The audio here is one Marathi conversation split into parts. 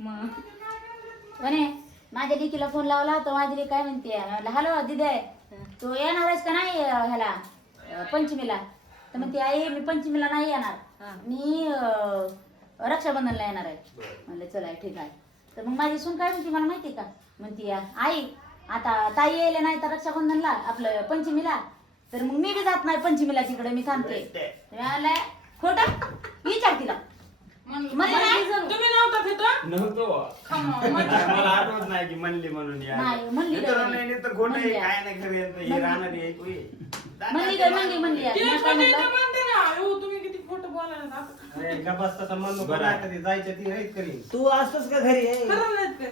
म्हणे माझ्या लेकीला फोन लावला तर माझी लेक काय म्हणते, हॅलो दिदे तू येणार आहेस का नाही ह्याला पंचमीला? तर म्हणते आई मी पंचमीला नाही येणार, मी रक्षाबंधनला येणार आहे. म्हणलं चला ठीक आहे. तर मग माझी सून काय म्हणते मला माहिती का, म्हणते आई आता ताई यायला नाही तर रक्षाबंधनला आपलं पंचमीला, तर मग मी बी जात नाही पंचमीला, तिकडे मी थांबते. खोटं विचार तिला. तुम्ही नव्हता तिथं? नव्हतो मला आठवत नाही की म्हणली म्हणून नाही, म्हणली तर नाही तर खोटं आहे, काय नाही खरं हे राहणार आहे कोई. म्हणली तेच म्हणते ना, तुम्ही किती खोटं बोलायला आता. अरे गप्पास तसा म्हणलो बरं. कोणा कधी जायचं ती राहीत करीन. तू असतोस का घरी? खरं नाहीत का?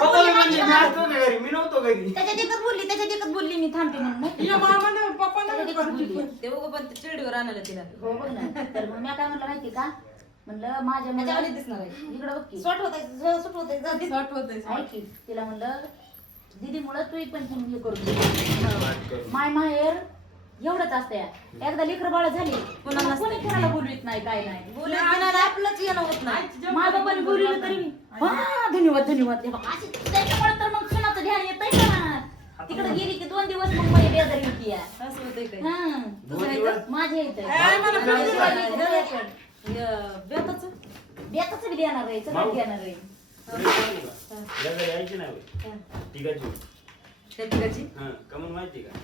पप्पा म्हणले, मी असतो ना घरी, मी नव्हतो घरी. त्याच्या देखत बोलली मी थांबते म्हणून माहिती या का? मामाने पप्पाने त्याच्या देखत बोलली. ते उगं पण चिडीवर आणायला तिला हो बघ ना. तर मग मी काय म्हणलं माहिती का, म्हणलं माझ्या त्याच्यावर दिसणार आहे. इकडे बघ की सॉट होत सुट होत शॉर्ट होतंय. ऐक की, तिला म्हणलं दीदीमुळं तू पण हे करून दे. माय माहेर एवढंच असते. एकदा लेकर बाळ झाली कोणाला कोणी कोणाला बोलवीत नाही काय नाही. बोलत आपलंच येणं होत नाही. माझ्या बाबाने बोलवलं तरी मी, हा धन्यवाद धन्यवाद. हे बघ, अशी त्याच्यामुळे तर मग सुनाचं ध्यान येतंय ना. तिकडे गेली की 2 दिवस मग माझी बेजारी होती. असं होतंय काय? हा माझ्या इथं बेताच बेताच बी देणार आहे, सगळं देणार आहे. घरी यायची नाही होय. तिघाची. त्या तिघाची कमून माहिती का,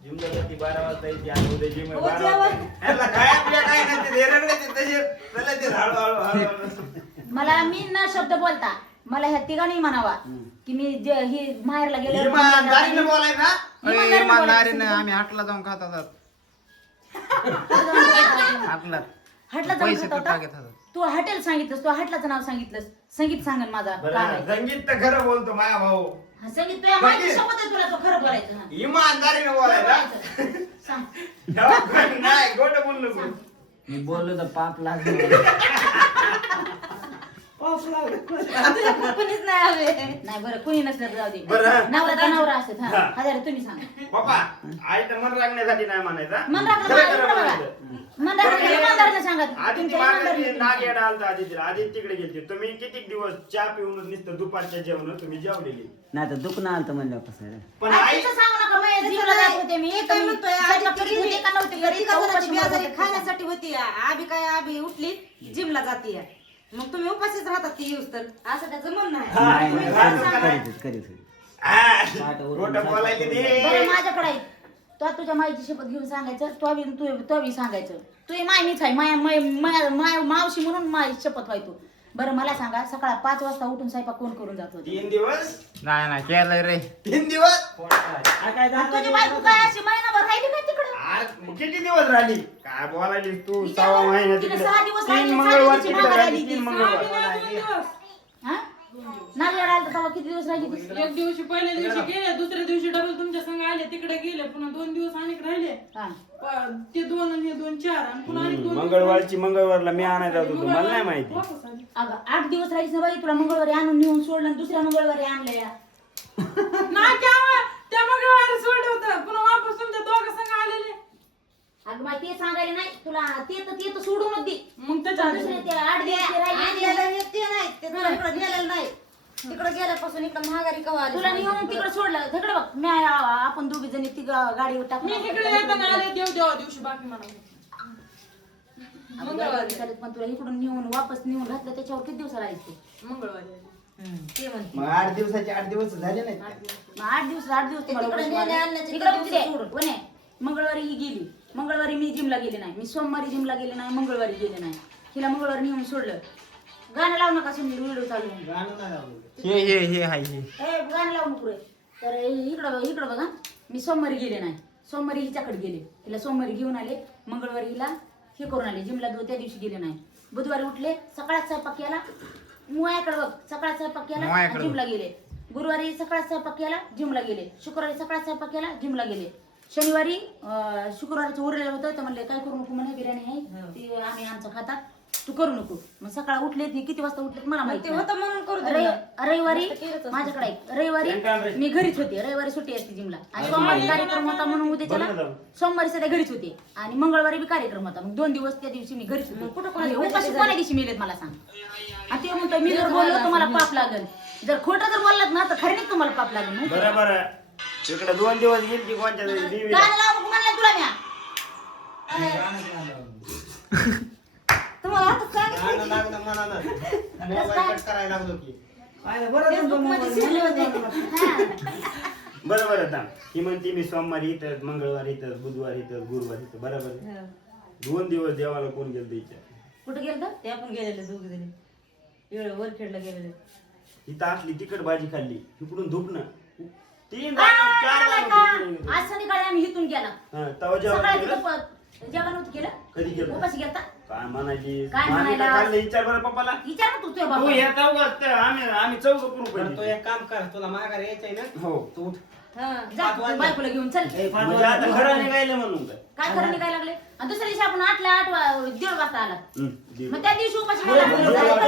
जिमला जाती 12 वाजता येते आणि उद्या जिम हो, 12 जेवण. वाजता. ह्याला काय आपल्या काय नाही ते रगडायचे तसे चला ते हळूहळू. मला मी न शब्द बोलता मला ह्या तिघांनी म्हणावा की मी ही माहेरला गेले इमानदारीने बोलाय ना. इमानदारीने आम्ही हाटला जाऊन खात होतात. हाटला हाटला जाऊन पैसे खात तर होता. टाकत होतात. तू हॉटेल सांगितलंस, तू हाटलाचं नाव सांगितलंस. संगीत सांगन माझा काय बरं आहे. संगीत तर खरं बोलतो माझा भाऊ. हा, संगीत तुझ्या माहिती शपथ आहे तुला, तो खरं बोलायचं. हा. इमानदारीने खरं बोलायला. बोलायचं. सांग. नाही गोट बोललो तू. मी बोललो तर पाप लागलं. कोणीच नाही हवे. नाही बरं कुणी नसलं तर जाऊ दे. बरं. नवरा तर नवरा असत. हा. हजार तुम्ही सांगा. पप्पा आई तर मन राखण्यासाठी नाही म्हणायचा. मन राखलं खरं बघा, खरं इकडं बघा. म्हणायचं. मन राखलं इमानदारीने सांगा. आधी ती तुमच्या मागे इमानदारीने नाग सांगा. येडा आलता आधी तिकडे गेलते. तुम्ही किती दिवस चहा पिऊन नुसतं दुपारच्या जेवण तुम्ही जेवलेली. नाही तर दुखणं आलं म्हणलं कसं पण आई आई तिचं सांगू नका, मी जीवला जात होते मी. काय म्हणतोय स्वयंपाक करीत होते का नव्हते घरी करीत, का उपाशी मरत होते? खाण्यासाठी होती. आभी उठली जिमला जाती. मग तुम्ही उपाशीच राहतात ती येऊस तर, असं त्याचं म्हणणं आहे. नाही तुम्ही नाही, राहतो करीत का नाही? होते, करीत होते. हा, खोटं बोलायला बरं दे. माझ्याकडे आहे. तो तुझ्या माईची शपथ घेऊन सांगायचं, तो बी सांगायचं. तू माय मीच आहे, माय मावशी म्हणून माय शपथ व्हाय तू. बरं मला सांगा, सकाळ 5 वाजता उठून स्वयंपाक कोण करून जात होते? 3 दिवस नाही नाही केलंय रे. 3 दिवस काय तुझी बायको काय अशी महिनाभर राहिली का तिकडं? आज किती दिवस राहिली काय बोलायली तू? तिच्या 6 महिना तिला तिकडे 6 दिवस 3 राहिली, मंगळवार 6 तिकडे दिवसाची राहिली. माघार 3 आली. मंगळवार हा? नागेड आलं तेव्हा किती दिवस राहिली ती? एक दिवशी पहिल्या दिवशी गेले, दुसऱ्या दिवशी डबल तुमच्या संग आले, तिकडे गेले, पुन्हा 2 दिवस आणि राहिले. हा. ते 2 आणि हे 2 4 आणि पुन्हा आणि 2 मंगळवारला मी आणायला जात होतो मला नाही माहिती. वापस आले. अगं 8 दिवस राहिलीस ना बाई, तुला मंगळवारी आणून नेऊन सोडलं आणि दुसऱ्या मंगळवारी आणलं. नाही त्या मंगळवारी सोडलं होतं, पुन्हा वापस तुमच्या दोघं संग आलेले. अगं माहिती ते सांगायला नाही तुला, ते तर सोडूनच दे. मग त्याच्या दुसरे ते 8 दिवस ते राहिले. आणलेलं हे ते नाही, ते तुला इकडं नेलेलं नाही. तिकडं गेल्यापासून इकडं महागारी कवा आली. तुला नेऊन तिकडे सोडलं. तिकडे बघ मी आपण दोघी जणी ती गाडीवर टाकून मी तिकडे येताना आले देवा दिवशी बाकी म्हणा. मंगळवारी चालत, पण तुला इकडून नेऊन वापस नेऊन घातलं त्याच्यावर किती दिवस राहायचे? मंगळवारी आले. ते म्हणते. मग 8 दिवसाचे 8 दिवस झाले नाही. 8 दिवस तुम्हाला तिकडे वर्ष नेण्या वाढले. आणण्याचे इकडे किती बघ दिवस ते. सोडून. कोण आहे? मंगळवारी ही गेली, मंगळवारी मी जिमला गेले नाही, मी सोमवारी जिमला गेले नाही, मंगळवारी गेले नाही. हिला मंगळवारी नेऊन सोडलं. गाणं लावू नका सुनील, व्हिडिओ चालू आहे. गाणं नाही आवडलं. हे हाय हे. ए गाणं लावू नको रे. तर इकडं बघा, मी सोमवारी गेले नाही, सोमवारी हिच्याकडे गेले, हिला सोमवारी घेऊन आले, मंगळवारी हिला हे करून आले जिमला. त्या दिवशी गेले नाही. बुधवारी उठले, सकाळचा स्वयंपाक केला, मुळ्याकडे बघ, सकाळचा स्वयंपाक केला मुळ्याकडे जिमला गेले. गुरुवारी सकाळचा स्वयंपाक केला, जिमला गेले. शुक्रवारी सकाळचा स्वयंपाक केला, जिमला गेले. शनिवारी शुक्रवारचं उरलेलं होतं तर म्हणले काय करू नको म्हणे, बिर्याणी आहे ती आम्ही आमचं खातात. तू करू नको. मग सकाळ उठले ती किती वाजता उठले मला ते माहिती होतं म्हणून करू दे ना. रविवारी मस्त केलंच असतं. माझ्याकडे ऐक, रविवारी मी घरीच होते. रविवारी सुट्टी असते जिमला आणि सोमवारी कार्यक्रम होता म्हणून उद्याच्याला सोमवारी सध्या घरीच होते आणि मंगळवारी बी कार्यक्रम होता. मग 2 दिवस त्या दिवशी मी घरीच होते. कुठं आणि कोणाची उपाशी कोणा दिवशी मिळेल मला सांग. आणि ते म्हणतो मी जर बोललो तुम्हाला पाप लागेल. जर खोटं जर बोललात ना तर खरी तुम्हाला पाप लागेल. माहिती आहे? बरोबर आहे. तिकडे 2 दिवस गेली की कोणत्या तरी देवीला. गाणं लाव बघ म्हणलं तुला म्या. तुम्हाला आता सांगितलं गाणं लागलं मनानं. मोबाईल कट करायला लागलो की. फेसबुकमध्ये शिरले होते. बरोबर आहे थांब. ही म्हणते मी सोमवारी इथं, मंगळवारी इथं, बुधवारी इथं, गुरुवारी इथं. बरोबर आहे. 2 दिवस देवाला कोण गेलं तिच्या कुठं गेलं ते आपण गेलेले दोघे जणी एवढं वरखेडला गेलेले. इथं असली तिकट भाजी खाल्ली इकडून धुपणं 3 आज 4 संध्याकाळी आम्ही इथून गेला तवा जेवण सकाळी केलं? तिथं जेवण नव्हतं केलं. कधी केलं? उपाशी गेलता. काय म्हणायची काय मामी म्हणायला? काय खाल्लं विचार बरं पप्पाला. विचार ना तू तुझ्या तू बाबा. हे चौघात आम्ही चौघ करू बरं, तू पाहिजे. एक काम कर, तुला माघार यायचंय ना, हो तू उठ. हा. जा तू बायकोला घेऊन चल. म्हणजे आता घरा निघायला म्हणून काय काय खरं निघायला लागले आणि दुसऱ्या दिवशी आपण 8 वाजता आला. दीड. मग त्या दिवशी उपाशी बरोबर, गेला. बरोबर.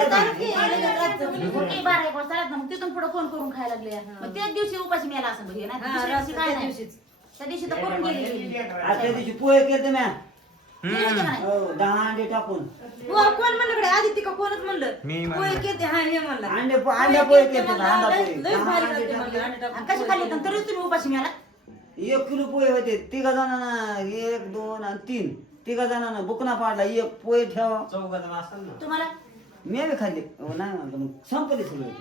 ओके, 12 वाजता आलात ना मग तिथून पुढे फोन करून खायला लागले. मग त्याच दिवशी उपाशी मिळाला असं बघ. नाही हा, दुसऱ्या दिवशी काय त्या नाही. दिवशीच. त्या दिवशी तर करून गेली. आजच्या दिवशी पोहे केले म्या केलं होतं का नाही? 10 अंडे टाकून कोण म्हणलं कडे आदित्य का कोणच म्हणलं मी म्हणलं. पोहे केलते. हा हे म्हणलं अंडे पोहे केले म्हणलं, अंडा लय- पोहे लय 10 भारी अंडे करते म्हणलं, टाकले. अंडे टाकून आणि कशी खाल्ली तर तरी तुम्ही उपाशी मिळाला. 1 किलो पोहे होते. 3 जणांना 1 2 आणि 3 3 जणांना बुकना पाडला. 1 पोहे ठेवा. 4 जण असेल ना. तुम्हाला मी बी खाल्ले. नाही म्हणतो मग संपले सगळे.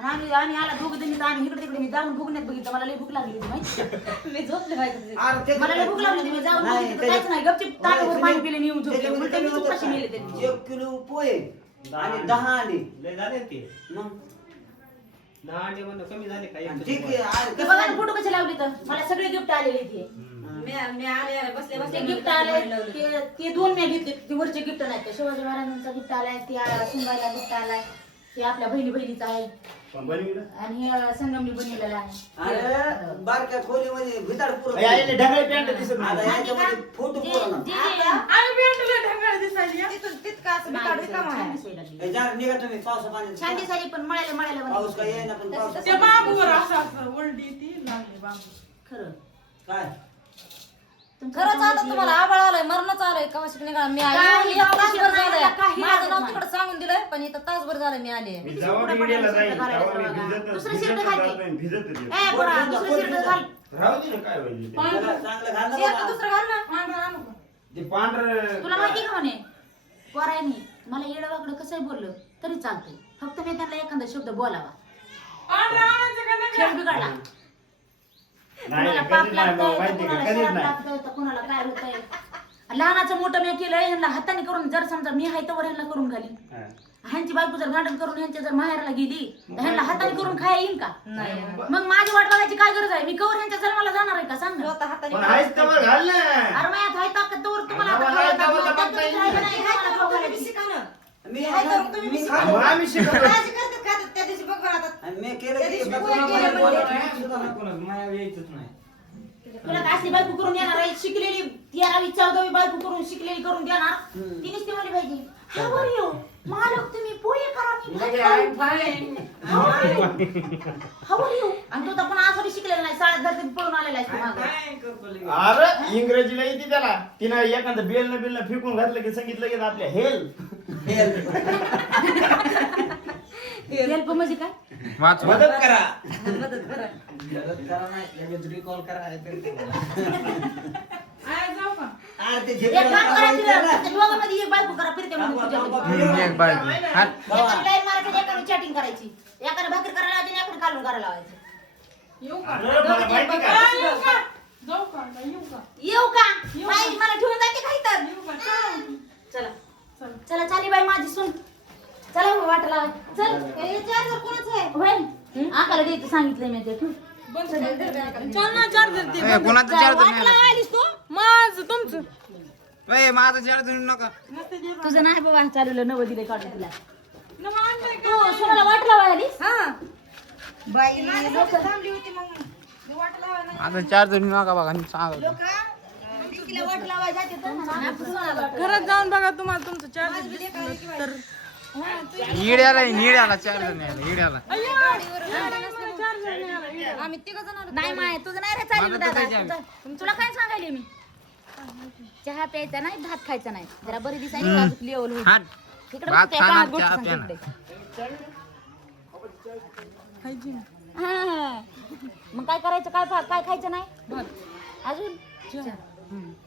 आणि आम्ही आला दोघं जणी तर आम्ही इकडे तिकडे मी जाऊन भूकण्यात बघितलं. मला लई भूक लागली होती माहिती. मी झोपले पाहिजे. अरे ते- मला लई भूक लागली होती. मी जाऊन नाही, बघितलं तर काहीच नाही. गपचीप ताटावर पाणी पिले येऊन झोपले. त्याच्यामध्ये उलटे मी कमी उपाशी होतं मेले का? त्या दिवशी. 1 किलो पोहे आणि 10 अंडे. लय झाले ना ते. मग 10 अंडे म्हणलं कमी झाले का? एक ठीक किलो आहे. ते बघा ना फोटो कसे लावले तर मला सगळे गिफ्ट आलेले इथे. मी आले बसले ते बसले गिफ्ट आले ते 2 मी घेतले. ते वरचे गिफ्ट नाही. ते शिवाजी महाराजांचा गिफ्ट आलाय. ते सुंबाईला गिफ्ट आलाय. ते आपल्या बहिणीचा आहे पण बनविलं? आणि हे संगमनी बनवलेला आहे. अरे बारक्या खोलीमध्ये भिताड पुरं. यायले ढगाळे पॅन्ट दिसत आता नाही. ह्याच्यामध्ये फोटो जे- पुरं ना. जे- आम्ही भेटलो ढगाळ दिसायली. तिथून तितका असं नाही, बिकाड रिकामा छान आहे. दिसायला लागली. हे जरा निघा तुम्ही पावसा छान पाण्यात. दिसायली पण मळायला पाऊस काय येईना पण पाऊस. त्या बांबूवर असं ओलडी ती लागली बांबू. खरं काय खरंच आता तुम्हाला आबाळ आलंय मरणच आलंय कवाशी निघाला मी आली. काही एक तासभर नाही, झालंय काही माझं नाव नाही. तिकडे सांगून दिलंय पण इथं तासभर झालं मी आले. मी जेव्हा मीडियाला जाईल तेव्हा मी दुसरं भिजत शर्ट घालते. जात नाही, भिजत येते. ए पोरा, दुसरं शर्ट घाल. राहू दे ना काय होईल ते. चांगलं घाल ना शेत बाबा. दुसरं घाल ना. पांढरा आणू का? ते पांढरं तुला माहिती का म्हणे पोरायनी मला येडवाकडं कसंही बोललं तरी चालतंय. फक्त मी त्यांना एखादा शब्द बोलावा. पांढरा आणायचं का नाही? खेळ बिघडला. नाही कुणाला पाप कधीच नाही बाबा, लागतंय, माहिती का कुणाला कधीच शराब नाही. लागतंय, तर कुणाला काय होतंय. लहानाचं मोठं मी केलंय ह्यांना हाताने करून जर समजा मी हाय तर ह्यांना करून घालीन. हा. ह्यांची बायको जर भांडण करून ह्यांच्या जर माहेरला गेली तर ह्यांना हाताने करून खाया येईन का? नाही मग माझी वाट बघायची काय गरज आहे? मी कवर ह्यांच्या जन्माला जाणार आहे का सांग ना? स्वतः हाताने पण आहेच तेव्हा घाल ना. अरे माझ्यात हाय ताकद तोवर तुम्हाला आता आम्हाला कळत हाय नाही. ताकद ताकद नाही. राहिली नाही, हाय तुम्हाला तर खाऊ तुम्ही घालायची. शिका ना. मी हाय तर तुम्ही मी- हा, मग आम्ही शिकवतो. काळजी करतात का त्या दिवशी बघ बरं आता. आणि मी केलं त्या की दिवशी बाबा पोहे केले मला म्हणजे. बोलत नाही, सुद्धा नाही कोणाला. मला यायचंच नाही. तुला काय असली बायको करून देणार आहे? शिकलेली 13वी 14वी बायको करून शिकलेली करून देणार. तिनेच ती म्हणली पाहिजे How are you? मालक तुम्ही पोहे करा मी भात खाईन. How are you? How are you? आणि तू तर पण असं बी शिकलेला नाही. शाळेत जाते पळून आलेला आहेस तू मागं. काय करतो लगे? अरे इंग्रजीला येते त्याला. तिनं एखादं बेलनं बिलनं फेकून घातलं की सांगितलं की आपल्या हेल्प हेल्प म्हणजे काय? वाच मदत करा. मदत करा. मदत करा नाही, लगेच recall करा. आया जाऊ का? अरे ते एक झेपलं काम का करा बाई तिला. त्याला? त्या दोघांमध्ये एक बायको करा फिरते म्हणून तुझ्या एक बाजू हात एकाने लाईन मारायची एकाने चॅटिंग करायची. एकाने भाकरी करायला लावायची आणि एकाने कालवण करायला लावायचं. येऊ का? अरे मला माहिती का? आ, येऊ का? जाऊ का? आता येऊ का? येऊ का? बाई मला ठेवून जाते काही तर. येऊ का? चला. चला चल. चला चाली बाई माझी सून. चला वाट लावा. चल हे चार्जर कोणाचं आहे? होईल आकाला द्यायचं सांगितलंय मी ते ठेव. बंद कर. चल ना चार्जर ते. ए, कोणाचं चार्जर वाट नाही लावायलीस तू? माझं तुमचं. ए, माझं चार्जर नका. नसते दे. तुझं नाही बाबा चालवलं नवं दिले काढून तिला. नवं आणलंय का? तू सोनाला वाट लावायलीस? हा बाई लोक थांबली होती मग मी वाट लावायला माझं चार्जर नका बघा मी सांग लोक लेकीला वाट लावायला जाते तर आणि आपण सोनाला वाट घरात जाऊन बघा तुम्हाला तुमचं चार्जर तर निड्याला चार्जर नाही इड्याला आम्ही तिघ जण नाही माय तुझं नाही रे चालेल दादा तुला काय सांगायले मी चहा प्यायचा नाही भात खायचा नाही जरा बरी दिसायची बाजूक लेवल होईल हात इकडे भात बघते, खाणार, कानात गोष्ट चहा सांगते पिणार. इकडे. हा. मग काय करायचं काय खायचं नाही अजून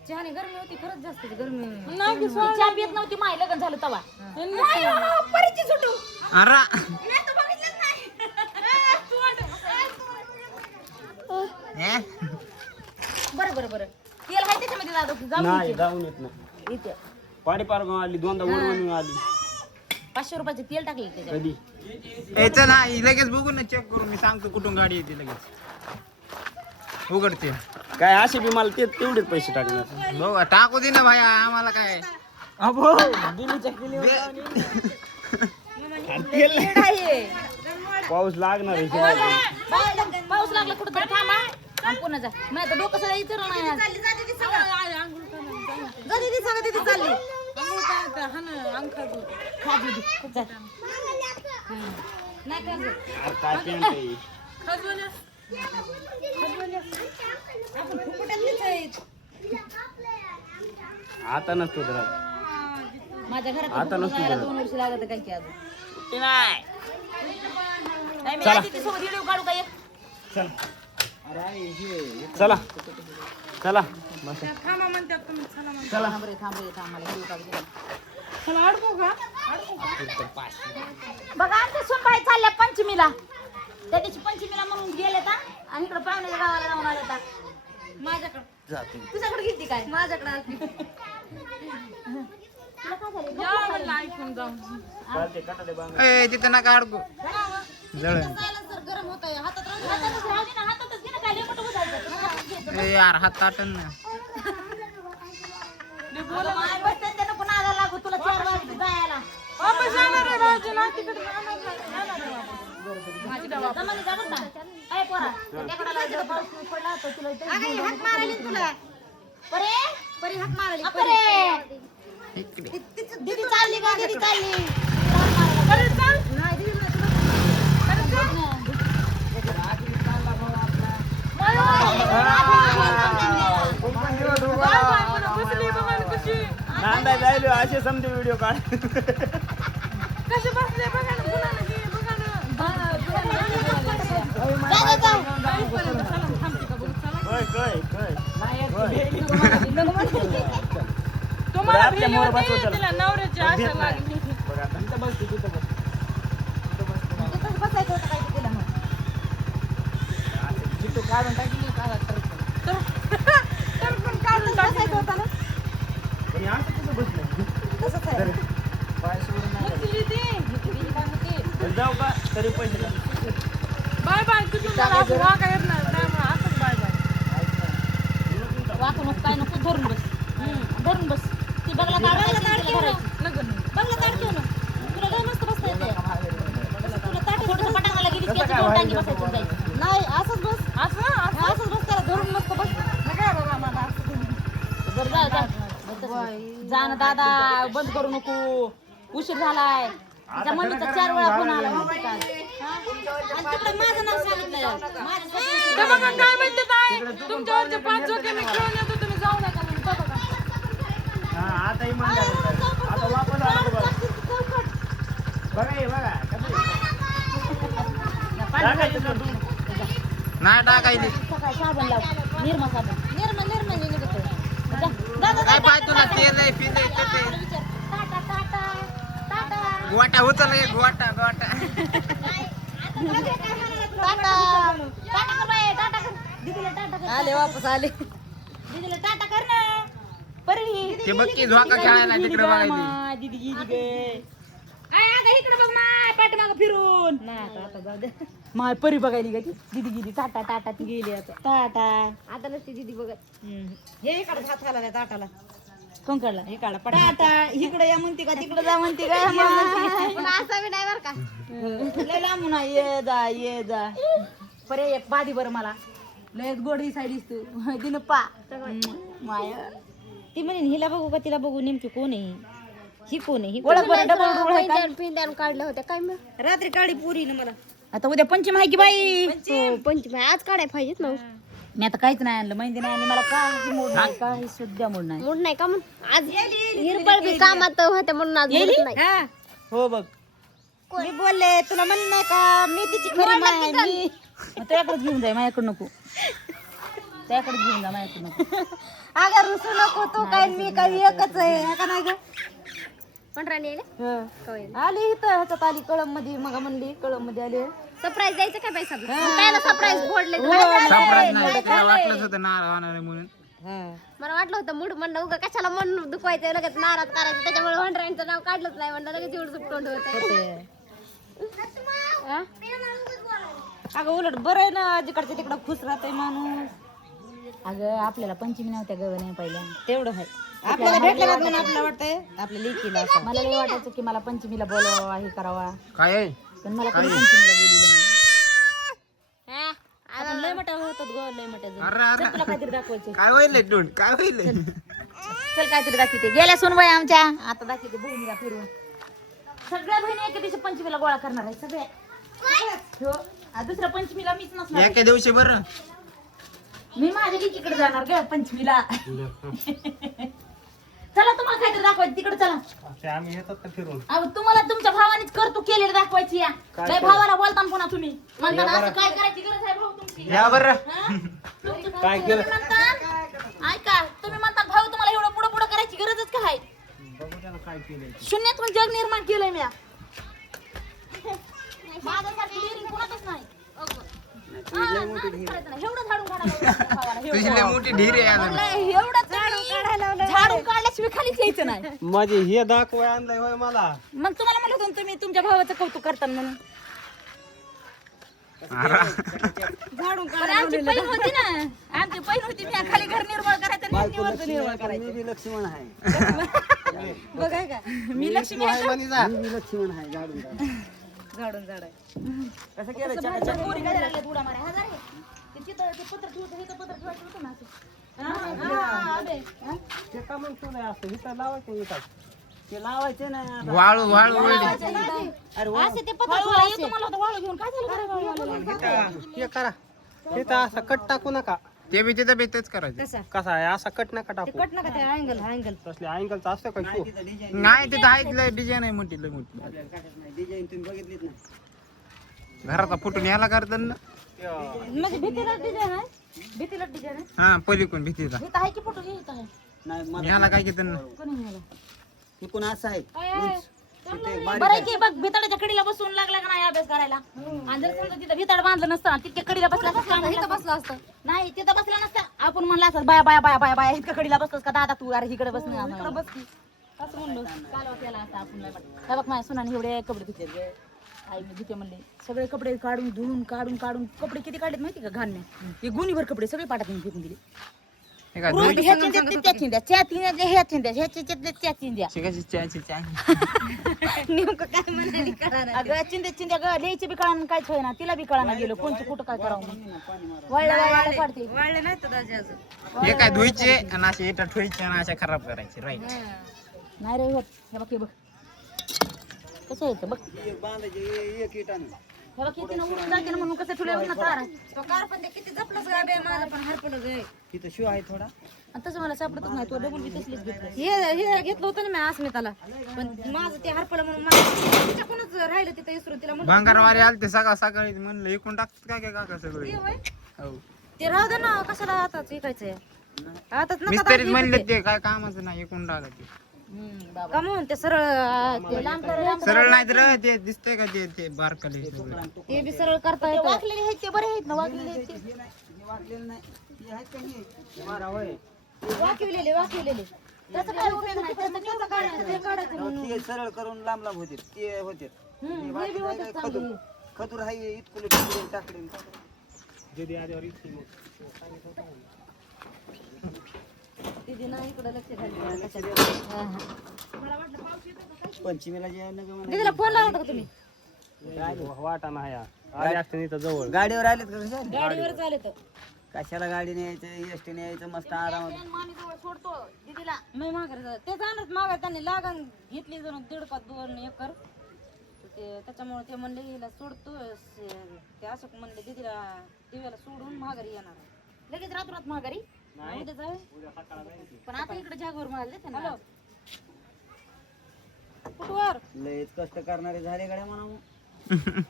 चहाने गरमी होती खरंच जास्त गरमी नाही की चहा पित नव्हती माय लग्न झालं तवा परिचय सुटू अरे बरं तेल आहे त्याच्यामध्ये दादा जाऊन नाही इथे. जाऊन येत नाही इथे पाडी पार आली दोनदा ओढवून आली 500 रुपयाचे तेल टाकले त्याच्यात कधी यायचं ना लगेच बघू ना चेक करून मी सांगतो कुठून गाडी येते लगेच उघडते काय असे बी मला तेवढेच पैसे टाकणार बघू टाकू दे ना भाया आम्हाला काय अबो दिल्लीच्या तेल आहे. पाऊस लागणार आहे शिवाय. पाऊस लागला कुठं तरी थांबा आणि पुन्हा जा मी आता डोकं सगळं इचरलं नाही आज. चालली खा दीदी, जा. नाही का अरे काय पेंट आहे. आपण फुकटातलीच आहेत आता नसतो जरा माझ्या घरात आता कुठं नसतो जायला करत. 2 वर्ष लागत काय की अजून नाही नाही मी चला. आधी सोबत व्हिडिओ काढू का एक चला चला बस थांबा म्हणतात तुम्ही चला चला थांब रे थांब मला व्हिडिओ काढू दे. चला अडकू का बघा आमच्या सुनबाई चालल्या पंचमीला त्या दिवशी पंचमीला म्हणून गेले आणि इकडे पाहुण्याच्या गावाला जाऊन आले माझ्याकडे तुझ्याकडे गेली काय माझ्याकडे आली तुला काय झालं या म्हणलं ऐकून जाऊन चालते कटाडे बांग तिथं नका अडकू जळ सर गरम होत आहे हातात राहून हातातच राहू दे ना हातातच घे ना काय लेपट बसायचं यार हात ताटन ना अगं माय बसते त्यानं पुन्हा आला लागू तुला 4 वाजता जायला वापस जाणार आहे भाऊजी ना तिकडे जाणार आहे. जमाने जाणार ना अय पोरा त्याच्याकडे जर पाऊस पडला तर तुला इथे हाक मारली तुला परे परी हाक मारली अपरे इकडे दीदी चालली का दीदी चालली नाही दिली ना तुला बसली बघा ना कशी नांदा जायलो असे समजे व्हिडिओ काढ कशी बसले बघा ना पुन्हा ना हे बघा ना काय तुम्हाला आपल्या भेली मोर होती, बसवतो. तिला नवऱ्याची आशा लागली बघ आता इथं बस तिथं बस तिथंच बसायचं होतं काय ते तिला मग तिथं काढून टाकली तर पण काढून टाकायचं होता ना पण हे असं कुठं बसलं तसंच आहे पाय सोडून नाही मुतली ती तर जाऊ का तरी पैसे द्या. बाय बाय तू तुम्हाला असं वागा येणार त्यामुळे असंच बाय बाय वाकून काय नको धरून बस ती बघला लग्न बघला ताट ठेव ना तुला लय मस्त बसता येते तुला ताट थोडंसं पटांगला गेली की याची दोन टांगी बसायचं जायचं नाही असंच बस असंच बस त्याला धरून मस्त बस काय बाबा मला बरं जा ना दादा बंद करू नको उशीर झालाय तिच्या मम्मीचा 4 वेळा फोन आला माहिती का आणि तिकडे माझं नाव सांगितलं ते बघा काय म्हणते ताई तुमच्यावरचे 5 जोके मी खेळून येतो तुम्ही जाऊ नका म्हणून बघा हा आता इमानदार आहे. आता वापस आलं बघा बघा हे बघा कसं आहे. टाकायचं का तू? नाही टाकायची सकाळी साबण लाव निर्मा साबण निर्मा निघतो काय पाय तुला तेल आहे फिल आहे ते टाटा टाटा टाटा गोटा उचल गोटा टाटा टाटा कर बाई टाटा कर दीदीला टाटा कर आले वापस आले दीदीला टाटा कर ना परी ते बघ की झोका खेळायला तिकडे बघायची दीदी गेली गे आय अगं इकडे बघ माय पाठीमागं फिरून नाही आता जाऊ दे माय परी बघायली का ती दीदी गेली टाटा टाटा ती गेली आता टाटा आता नसती दिदी बघत हे इकडे हात घाला नाही ताटाला कोण काढला हे काढा टाटा इकडे या म्हणते का तिकडे जा म्हणते का पण असा बी नाही बरं का लय लांबून आहे, ये जा परे एक बादी बरं मला लय गोडी साईड दिसतो दिन पा माया ती म्हणेन हिला बघू का तिला बघू, नेमकी कोण आहे ही कोण आहे ही ओळख बरं डबल डोळ आहे का? पिंड्यान काढलं होतं काय मग रात्री काढी पुरीनं मला. आता उद्या पंचम आहे की बाई? हो पंचमी आज काढाय पाहिजेत ना मी आता काहीच नाही आणलं, मेहंदी नाही आणली, मला काही मूड नाही, काही सुद्धा मूड नाही. मूड नाही का मग आज हिरबळ बी कामात होते म्हणून आज मूड नाही. हा हो बघ मी बोलले तुला म्हणलं नाही का मी तिची खरी माय आहे, मी मग त्याकडे घेऊन जाय, माझ्याकडे नको. त्याकडे घेऊन जा, माझ्याकडे नको. अगं रुसू नको तू काय मी काय एकच आहे हा का नाही ग. पण राणी आली इथं ह्याच्यात आली कळम मध्ये, मग म्हणली कळम मध्ये आली. सरप्राईज द्यायचं काय पैसा त्याला सरप्राईज फोडले सरप्राईज नाही, त्याला वाटलंच होतं नारळ होणार आहे म्हणून. मला वाटलं होतं मूड म्हणलं उगा कशाला मन दुखवायचं लगेच नाराज करायचं, त्याच्यामुळे वनरायचं नाव काढलंच नाही म्हणलं लगेच एवढं सुटतोंड होतं. अगं उलट बरं आहे ना, जिकडच्या तिकडं खुश राहतोय माणूस. अगं आपल्याला पंचमी नव्हत्या गं नाही पहिल्या. तेवढं आहे आपल्याला भेटलं ना म्हणून आपल्याला वाटतंय आपल्या लेकीला असं. मला लय वाटायचं की मला पंचमीला बोलावा, हे करावा, काय आहे? पण मला कोणी पंचमीला बोलवलं नाही. आपण लय मोठ्या होतात गो, लय मोठ्या जण. अरे अरे तुला काहीतरी दाखवायचं. काय होईल दोन काय होईल? चल काहीतरी दाखवते. गेल्या सोनबाई आमच्या, आता दाखवते बहिणीला फिरवून. सगळ्या बहिणी एका दिवशी पंचमीला गोळा करणार आहे, सगळ्या. हो. आणि दुसऱ्या पंचमीला मीच नसणार. एके दिवशी बरं मी माझ्या लेकीकडे जाणार ग पंचमीला. चला तुम्हाला काहीतरी दाखवायचं, तिकडे चला. आम्ही येतात का फिरून? अहो तुम्हाला तुमच्या भावानेच करतो केलेलं दाखवायची या. काय भावाला बोलता पुन्हा तुम्ही म्हणता असं काय करायची गरज आहे भाऊ तुमची? या बरं काय केलं? ऐका तुम्ही म्हणता भाऊ तुम्हाला एवढं पुढं पुढं करायची गरजच काय? शून्यातून जग निर्माण केलंय मी. माझ्यासारखी डेअरिंग कुणातच नाही. एवढं झाडून काढायला भावाला, तुझी लय मोठी ढीर आहे अजून. एवढं झाडून काढल्याशिवाय खालीच यायचं नाही. माझे हे दाखवाय आणलाय होय मला. मग तुम्हाला म्हणत होतो ना तुम्ही तुमच्या भावाचं कौतुक करता म्हणून. झाडून पण आमची बहीण होती ना, आमची बहीण होती, मी खाली घर निर्मळ करायचं आणि वरचं निर्मळ करायचं. मी बी लक्ष्मण आहे. बघाय का मी लक्ष्मी आहे का? मी बी लक्ष्मण आहे झाडून झाडून झाड कसं केलं त्या पोरी काय लागल्यात उड्या मारायला? हजार आहे. ते तिथं ते पत्र ठेवतं, इथं पत्र ठेवायचं होतं ना असं. ते का मग तुला असं इथं लावायचं इथं. ते लावायचे नाही आता. वाळू वाळू वळली. अरे वा. असे ते पत्र ठेवायला येतो मला होतं, वाळू घेऊन काय झालं बरं वाळूवाल्याला? हे करा इथं असा कट टाकू नका. ते बी तिथं बी तेच करायचं. कसा आहे असा कट नका टाकू. कट नका ते अँगल तसले अँगलचा असतो का शो? तिथं डिझाईन नाही तिथं आहे डिझाईन आहे मोठी लय मोठी. आपल्याला काढत नाही. डिझाईन तुम्ही बघितलीच नाही. घराचा फुटून यायला करतात ना. म्हणजे भीतीला डिझाईन आहे, भीतीला डिझाईन आहे. हा पलीकडून भीतीचा इथं आहे की फोटो इथं आहे. नाही मला याला काय घेतात ना. कोणी मला हे कोण असं आहे उंच. तिथे बारीक बरं आहे की बघ भिताडाच्या कडीला बसून लागला का नाही अभ्यास करायला. आणि जर समजा तिथं भिताड बांधलं नसतं ना, तितक्या कडीला बसला तिथं बसला असतं. नाही तिथं बसला नसता, आपण म्हणला असं बाया बाया बाया बाया बाया इतक्या कडीला बसतोस का दादा तू? अरे इकडे बस ना, बस की असं म्हणलो. कालवा केला असता आपण नाही म्हणत. हे बघ माझ्या सुनाने एवढे कपडे धुतले गे. आई मी धुते म्हणले, सगळे कपडे काढून धुवून काढून काढून कपडे किती काढलेत माहिती का घालणे. हे गुणीभर कपडे सगळे पाटात फेकून दिले. हे काय रोज ह्या चिंध्या त्या चिंध्या, त्या चिंध्या ह्या चिंध्या, ह्या चिंध्या त्या चिंध्या. शिकायची चहाची चहा. नेमकं काय म्हणाली करा. अगं चिंध्या चिंध्या ग लिहायची बी कळा काय होय ना, तिला बी कळा गेलो कोणचं कुठं काय करावं म्हणून. वळल्या काढते. वाळले नाही तर दाजी अजून. हे काय धुवायचे आणि असे इटा ठेवायचे आणि अशा खराब करायचे राईट. नाही रे होत. हे बघ हे बघ कसं येतं बघ. एक बांधायचे एक इटानं. हे बघ किती उडून जाते ना म्हणून कसं ठेवलं ना तारा. तो कार पण ते किती जपलंच गा बे, माझं पण हरपलं गे. तिथं शिव आहे थोडा. आणि तसं मला सापडतच नाही, तो डबल बी तसलीच घेतलं. हे घेतलं होतं ना मी अस्मिताला, पण माझं ते हरपलं म्हणून माझं तिच्याकडूनच राहिलं तिथं इसरून तिला म्हणलं भांगारवारी आलते सकाळ सकाळी म्हणलं एकूण टाकतात काय काय काका सगळे. हो ते राहू दे ना, कशाला आताच विकायचंय. आताच नका मिस्त्रीच म्हणले ते काय कामाचं नाही एकूण टाकायचे. का म्हणून ते सरळ ते लांब कर. सरळ नाही तर ते दिसतंय का ते बारकले ते बी सरळ करता येतं. वाकलेले आहेत ते बरे आहेत ना, वाकलेले आहेत ते. हे वाकलेलं नाही. हे आहेत का हे? मारा होय. वाकिवलेले त्याचं काय उपयोग नाही, त्याचं त्याचं काढायचं ते काढायचं म्हणून. ते सरळ करून लांब लांब होते ते होते. हे बी होतं चांगलं. खदूर आहे इतकुले टाकले टाकले. दीदी आल्यावर इथे मग. दीदी नाही इकडं लक्ष घालते. पंचमीला जे आहे ना गं दीदीला फोन लावला होता का तुम्ही? वाटा नाही आले असते इथं जवळ. गाडीवर आलेत का कसं? गाडीवर चालत कशाला गाडी न्यायचं एसटी न्यायचं मस्त आरामात मामी जवळ सोडतो दीदीला. नाही माघारी जात ते जाणच मागा त्यांनी लागण घेतली जण 1.5-2 एकर ते त्याच्यामुळे ते म्हणले हिला सोडतो ते असं म्हणले दीदीला दिव्याला सोडून माघारी येणार लगेच रात्रात माघारी. उद्या जाऊ पण आता इकडे जागेवर मला देते ना. हॅलो कुठवर लयच कष्ट करणारे झाले गाड्या म्हणा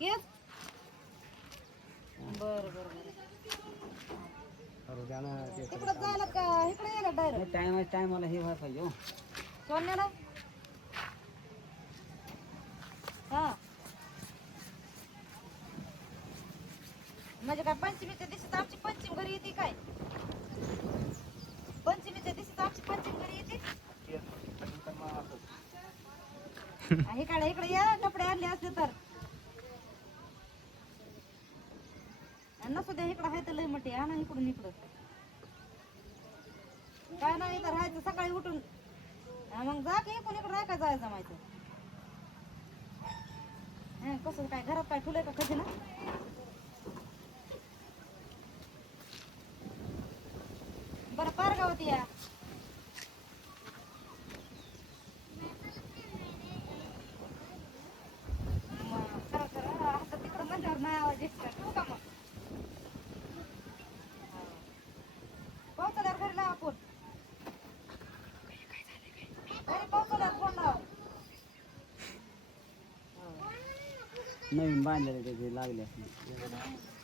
केस बर बर इकडं जायला का इकडे यायला डायरेक्ट टायमाला हे व्हायला पाहिजे हो. सोन्याला हा म्हणजे काय पंचमीच्या दिवशी तर आमची पंचमी घरी येते काय पंचमीच्या दिवशी तर आमची पंचमी घरी येते इकडे या कपडे आणले असते तर नसू द्या इकडं आहे तर लय मोठी आणा इकडून इकडं काय नाही तर राहायचं सकाळी उठून मग जा की इकडून इकडं नाही काय जायचं जमायचं कसं काय घरात काय ठुलंय का कधी ना बरं पारगावती या खरं खरं आता तिकडं म्हणल्यावर नाही आवाज येत का ठेवू का मग पोहोचल्यावर घरी लावा फोन घरी पोहोचल्यावर फोन लावा नवीन बांधलेले त्याचे लागले असणार